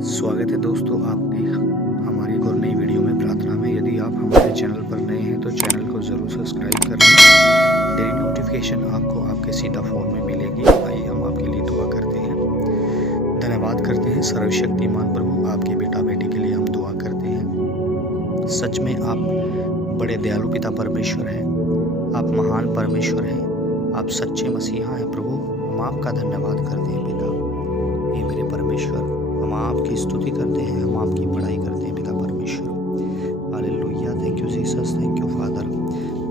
स्वागत है दोस्तों आपके हमारी एक और नई वीडियो में। प्रार्थना में यदि आप हमारे चैनल पर नए हैं तो चैनल को ज़रूर सब्सक्राइब कर लें। डेली नोटिफिकेशन आपको आपके सीधा फ़ोन में मिलेगी। आइए हम आपके लिए दुआ करते हैं। धन्यवाद करते हैं सर्वशक्तिमान प्रभु, आपके बेटा बेटी के लिए हम दुआ करते हैं। सच में आप बड़े दयालु पिता परमेश्वर हैं, आप महान परमेश्वर हैं, आप सच्चे मसीहा हैं प्रभु। हम आपका धन्यवाद करते हैं पिता। हे मेरे परमेश्वर, हम आपकी स्तुति करते हैं, हम आपकी बड़ाई करते हैं पिता परमेश्वर। Hallelujah, thank you Jesus, thank you father.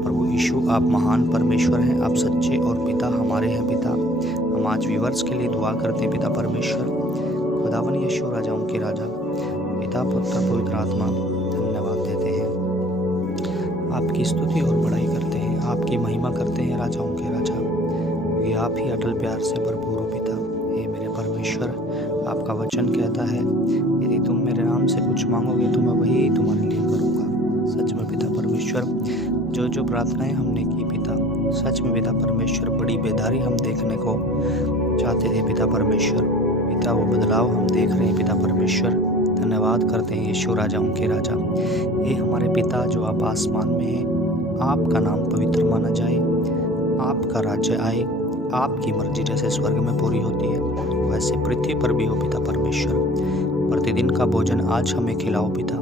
प्रभु यीशु, आप महान परमेश्वर हैं, आप सच्चे और पिता हमारे हैं पिता। हम आज व्यूअर्स के लिए दुआ करते हैं पिता परमेश्वर। खुदावन यीशु, राजाओं के राजा, पिता पुत्र पवित्र आत्मा, धन्यवाद देते हैं, आपकी स्तुति और बड़ाई करते हैं, आपकी महिमा करते हैं राजाओं के राजा, क्योंकि आप ही अटल प्यार से भरपूर हो पिता। हे मेरे परमेश्वर, आपका वचन कहता है यदि तुम मेरे नाम से कुछ मांगोगे तो मैं वही तुम्हारे लिए करूँगा। सच में पिता परमेश्वर, जो प्रार्थनाएं हमने की पिता, सच में पिता परमेश्वर बड़ी बेदारी हम देखने को चाहते थे पिता परमेश्वर। पिता वो बदलाव हम देख रहे हैं पिता परमेश्वर। धन्यवाद करते हैं यीशु, राजाओं के राजा। ये हमारे पिता जो आप आसमान में हैं, आपका नाम पवित्र माना जाए, आपका राज्य आए, आपकी मर्जी जैसे स्वर्ग में पूरी होती है वैसे पृथ्वी पर भी हो पिता परमेश्वर। प्रतिदिन का भोजन आज हमें खिलाओ पिता।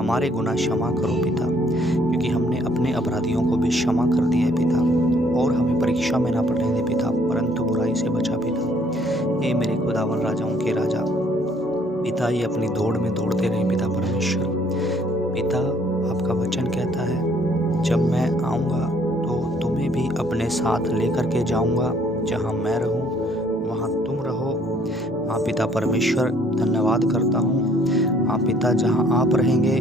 हमारे गुनाह क्षमा करो पिता, क्योंकि हमने अपने अपराधियों को भी क्षमा कर दिया है पिता। और हमें परीक्षा में ना पड़ने दे पिता, परंतु बुराई से बचा पिता। ये मेरे खुदावन, राजाओं के राजा, पिता ये अपनी दौड़ में दौड़ते रहे पिता परमेश्वर। पिता, आपका वचन कहता है जब मैं आऊँगा तो तुम्हें भी अपने साथ लेकर के जाऊँगा। जहाँ मैं रहूँ वहाँ तुम रहो। हाँ पिता परमेश्वर, धन्यवाद करता हूँ। हाँ पिता, जहाँ आप रहेंगे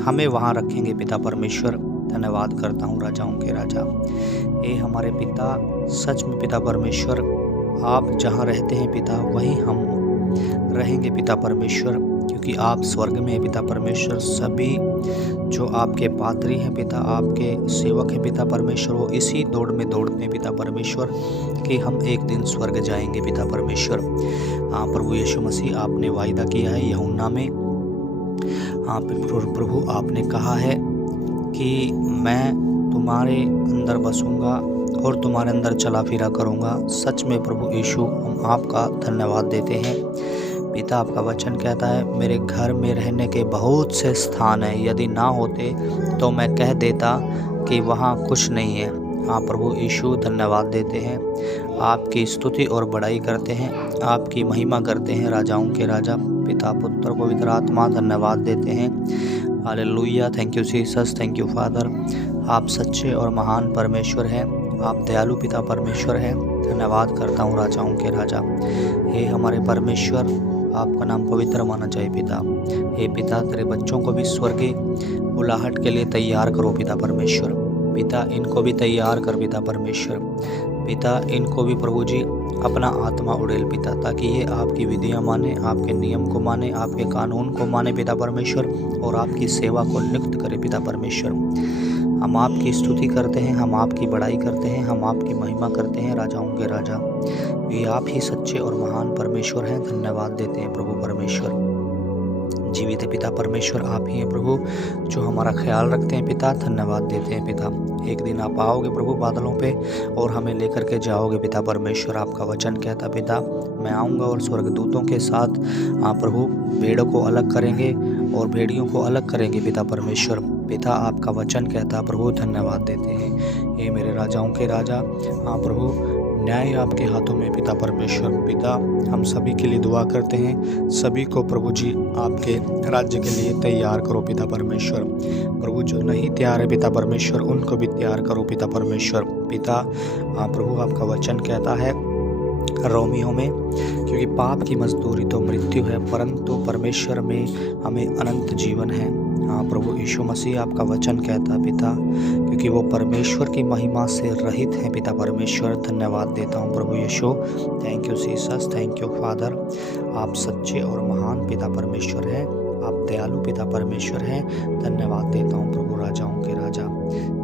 हमें वहाँ रखेंगे पिता परमेश्वर। धन्यवाद करता हूँ राजाओं के राजा। ये हमारे पिता, सच में पिता परमेश्वर, आप जहाँ रहते हैं पिता वहीं हम रहेंगे पिता परमेश्वर, क्योंकि आप स्वर्ग में हैं पिता परमेश्वर। सभी जो आपके पात्री हैं पिता, आपके सेवक हैं पिता परमेश्वर, वो इसी दौड़ में दौड़ते हैं पिता परमेश्वर कि हम एक दिन स्वर्ग जाएंगे पिता परमेश्वर। हाँ प्रभु यीशु मसीह, आपने वायदा किया है यूहन्ना में। हाँ प्रभु, आपने कहा है कि मैं तुम्हारे अंदर बसूंगा और तुम्हारे अंदर चला फिरा करूँगा। सच में प्रभु यीशु, हम आपका धन्यवाद देते हैं पिता। आपका वचन कहता है मेरे घर में रहने के बहुत से स्थान हैं, यदि ना होते तो मैं कह देता कि वहाँ कुछ नहीं है। हाँ प्रभु यीशु, धन्यवाद देते हैं, आपकी स्तुति और बड़ाई करते हैं, आपकी महिमा करते हैं राजाओं के राजा, पिता पुत्र पवित्र आत्मा, धन्यवाद देते हैं। Hallelujah, thank you Jesus, thank you father. आप सच्चे और महान परमेश्वर हैं, आप दयालु पिता परमेश्वर हैं। धन्यवाद करता हूँ राजाओं के राजा। हे हमारे परमेश्वर, आपका नाम पवित्र माना जाए पिता। हे पिता, तेरे बच्चों को भी स्वर्गीय बुलाहट के लिए तैयार करो पिता परमेश्वर। पिता, इनको भी तैयार कर पिता परमेश्वर। पिता, इनको भी प्रभु जी अपना आत्मा उड़ेल पिता, ताकि ये आपकी विधियां माने, आपके नियम को माने, आपके कानून को माने पिता परमेश्वर, और आपकी सेवा को नियुक्त करे पिता परमेश्वर। हम आपकी स्तुति करते हैं, हम आपकी बड़ाई करते हैं, हम आपकी महिमा करते हैं राजाओं के राजा। ये आप ही सच्चे और महान परमेश्वर हैं। धन्यवाद देते हैं प्रभु परमेश्वर। जीवित पिता परमेश्वर, आप ही हैं प्रभु जो हमारा ख्याल रखते हैं पिता। धन्यवाद देते हैं पिता। एक दिन आप आओगे प्रभु बादलों पे और हमें लेकर के जाओगे पिता परमेश्वर। आपका वचन कहता पिता, मैं आऊँगा और स्वर्गदूतों के साथ आप प्रभु भेड़ों को अलग करेंगे और भेड़ियों को अलग करेंगे पिता परमेश्वर। पिता, आपका वचन कहता प्रभु, धन्यवाद देते हैं। ये मेरे राजाओं के राजा, हाँ प्रभु, न्याय आपके हाथों में पिता परमेश्वर। पिता, हम सभी के लिए दुआ करते हैं, सभी को प्रभु जी आपके राज्य के लिए तैयार करो पिता परमेश्वर। प्रभु, जो नहीं तैयार है पिता परमेश्वर, उनको भी तैयार करो पिता परमेश्वर। पिता, हाँ प्रभु, आपका वचन कहता है रोमियो में, क्योंकि पाप की मजदूरी तो मृत्यु है, परंतु परमेश्वर में हमें अनंत जीवन है। हाँ प्रभु यीशु मसीह, आपका वचन कहता है पिता, क्योंकि वो परमेश्वर की महिमा से रहित हैं पिता परमेश्वर। धन्यवाद देता हूँ प्रभु यीशु। Thank you Jesus, thank you father. आप सच्चे और महान पिता परमेश्वर हैं, आप दयालु पिता परमेश्वर हैं। धन्यवाद देता हूँ प्रभु, राजाओं के राजा।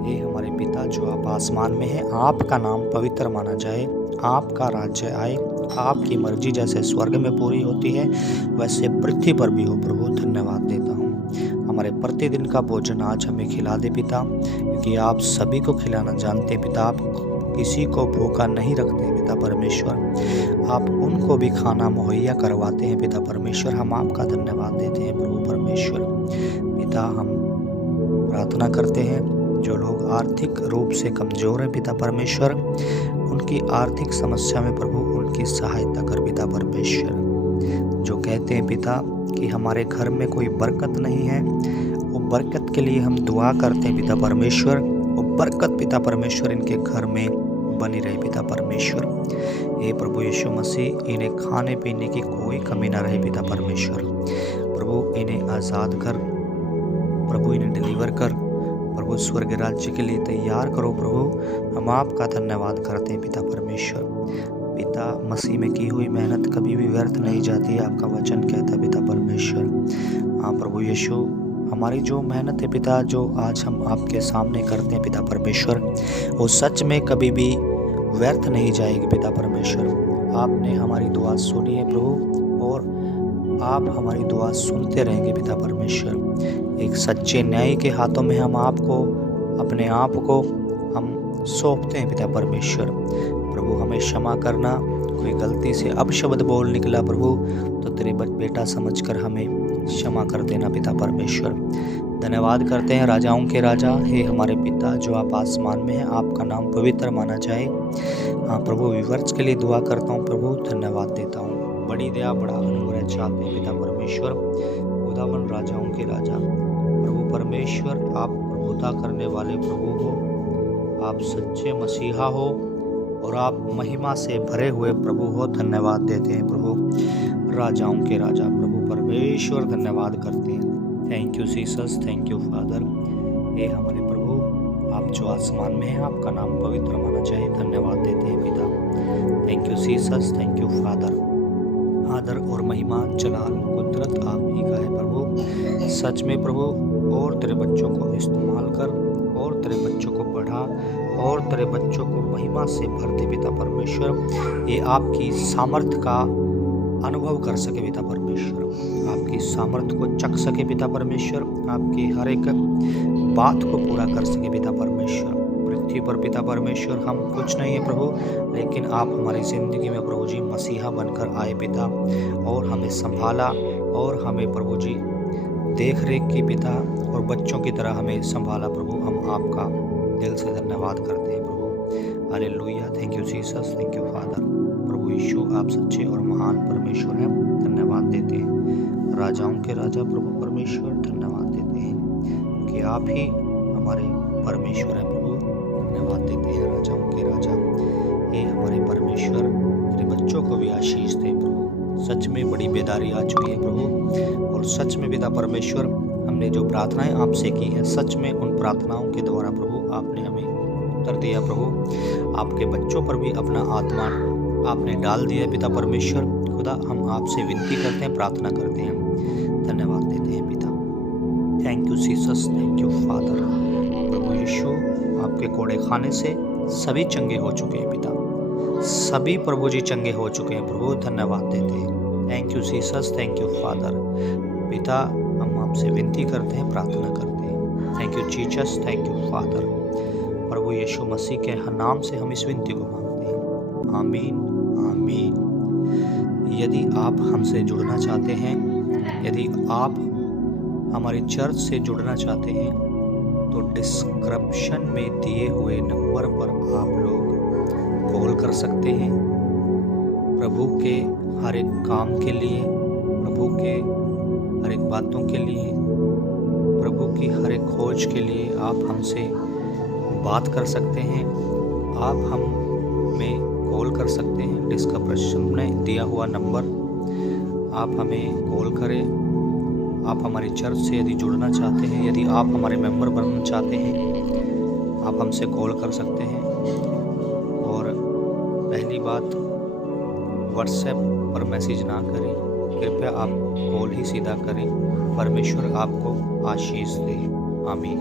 ये पिता जो आप आसमान में हैं, आपका नाम पवित्र माना जाए, आपका राज्य आए, आपकी मर्जी जैसे स्वर्ग में पूरी होती है वैसे पृथ्वी पर भी हो प्रभु। धन्यवाद देता हूँ। हमारे प्रतिदिन का भोजन आज हमें खिला दे पिता, क्योंकि आप सभी को खिलाना जानते हैं पिता। आप किसी को भूखा नहीं रखते पिता परमेश्वर, आप उनको भी खाना मुहैया करवाते हैं पिता परमेश्वर। हम आपका धन्यवाद देते हैं प्रभु परमेश्वर। पिता हम प्रार्थना करते हैं जो लोग आर्थिक रूप से कमज़ोर हैं पिता परमेश्वर, उनकी आर्थिक समस्या में प्रभु उनकी सहायता कर पिता परमेश्वर। जो कहते हैं पिता कि हमारे घर में कोई बरकत नहीं है, वो बरकत के लिए हम दुआ करते हैं पिता परमेश्वर। वो बरकत पिता परमेश्वर इनके घर में बनी रहे पिता परमेश्वर। हे प्रभु यीशु मसीह, इन्हें खाने पीने की कोई कमी ना रहे पिता परमेश्वर। प्रभु इन्हें आज़ाद कर, प्रभु इन्हें डिलीवर कर, प्रभु स्वर्ग राज्य के लिए तैयार करो प्रभु। हम आपका धन्यवाद करते हैं पिता परमेश्वर। पिता मसीह में की हुई मेहनत कभी भी व्यर्थ नहीं जाती, आपका वचन कहता है पिता परमेश्वर। हाँ प्रभु यीशु, हमारी जो मेहनत है पिता, जो आज हम आपके सामने करते हैं पिता परमेश्वर, वो सच में कभी भी व्यर्थ नहीं जाएगी पिता परमेश्वर। आपने हमारी दुआ सुनी है प्रभु, और आप हमारी दुआ सुनते रहेंगे पिता परमेश्वर। एक सच्चे न्याय के हाथों में हम आपको, अपने आप को हम सौंपते हैं पिता परमेश्वर। प्रभु हमें क्षमा करना, कोई गलती से अपशब्द बोल निकला प्रभु तो तेरे बेटा समझकर हमें क्षमा कर देना पिता परमेश्वर। धन्यवाद करते हैं राजाओं के राजा, हे हमारे पिता जो आप आसमान में हैं, आपका नाम पवित्र माना जाए। हाँ प्रभु, व्यूअर्स के लिए दुआ करता हूँ प्रभु, धन्यवाद देता हूँ। बड़ी दया बड़ा अनुग्रह चाहते हैं पिता परमेश्वर। खुदावन राजाओं के राजा प्रभु परमेश्वर, आप प्रभुता करने वाले प्रभु हो, आप सच्चे मसीहा हो और आप महिमा से भरे हुए प्रभु हो। धन्यवाद देते हैं प्रभु राजाओं के राजा प्रभु परमेश्वर, धन्यवाद करते हैं। Thank you Jesus, thank you father. हे हमारे प्रभु, आप जो आसमान में हैं, आपका नाम पवित्र माना जाए। धन्यवाद देते हैं पिता। Thank you Jesus, thank you father. आदर और महिमा, जलाल, कुदरत आप ही का है प्रभु। सच में प्रभु, और तेरे बच्चों को इस्तेमाल कर, और तेरे बच्चों को बढ़ा, और तेरे बच्चों को महिमा से भर दे पिता परमेश्वर। ये आपकी सामर्थ का अनुभव कर सके पिता परमेश्वर, आपकी सामर्थ को चख सके पिता परमेश्वर, आपकी हर एक बात को पूरा कर सके पिता परमेश्वर। पृथ्वी पर पिता परमेश्वर हम कुछ नहीं है प्रभु, लेकिन आप हमारी ज़िंदगी में प्रभु जी मसीहा बनकर आए पिता, और हमें संभाला, और हमें प्रभु जी देख रेख की पिता, और बच्चों की तरह हमें संभाला प्रभु। हम आपका दिल से धन्यवाद करते हैं प्रभु। Hallelujah, thank you Jesus, thank you father. प्रभु यीशु, आप सच्चे और महान परमेश्वर हैं, धन्यवाद देते हैं। राजाओं के राजा प्रभु परमेश्वर, धन्यवाद देते हैं कि आप ही हमारे परमेश्वर हैं प्रभु। धन्यवाद देते हैं राजाओं के राजा, हे हमारे परमेश्वर, तेरे बच्चों को भी आशीष दे प्रभु। सच में बड़ी बेदारी आ चुकी है प्रभु, और सच में पिता परमेश्वर, हमने जो प्रार्थनाएं आपसे की हैं, सच में उन प्रार्थनाओं के द्वारा प्रभु आपने हमें उत्तर दिया प्रभु। आपके बच्चों पर भी अपना आत्मा आपने डाल दिया पिता परमेश्वर। खुदा, हम आपसे विनती करते हैं, प्रार्थना करते हैं, धन्यवाद देते हैं पिता। Thank you Jesus, thank you father. प्रभु यीशु, आपके कोड़े खाने से सभी चंगे हो चुके हैं पिता, सभी प्रभु जी चंगे हो चुके हैं प्रभु। धन्यवाद देते हैं। Thank you Jesus, thank you father. पिता, हम आपसे विनती करते हैं, प्रार्थना करते हैं। Thank you Jesus, thank you father. प्रभु यीशु मसीह के नाम से हम इस विनती को मांगते हैं, आमीन, आमीन। यदि आप हमसे जुड़ना चाहते हैं, यदि आप हमारी चर्च से जुड़ना चाहते हैं, तो डिस्क्रिप्शन में दिए हुए नंबर पर आप लोग कॉल कर सकते हैं। प्रभु के हर एक काम के लिए, प्रभु के हर एक बातों के लिए, प्रभु की हर एक खोज के लिए आप हमसे बात कर सकते हैं। आप हमें कॉल कर सकते हैं। डिस्क्रिप्शन में दिया हुआ नंबर, आप हमें कॉल करें। आप हमारी चर्च से यदि जुड़ना चाहते हैं, यदि आप हमारे मेंबर बनना चाहते हैं, आप हमसे कॉल कर सकते हैं। और पहली बात, व्हाट्सएप पर मैसेज ना करें, कृपया आप कॉल ही सीधा करें। परमेश्वर आपको आशीष दे, आमीन।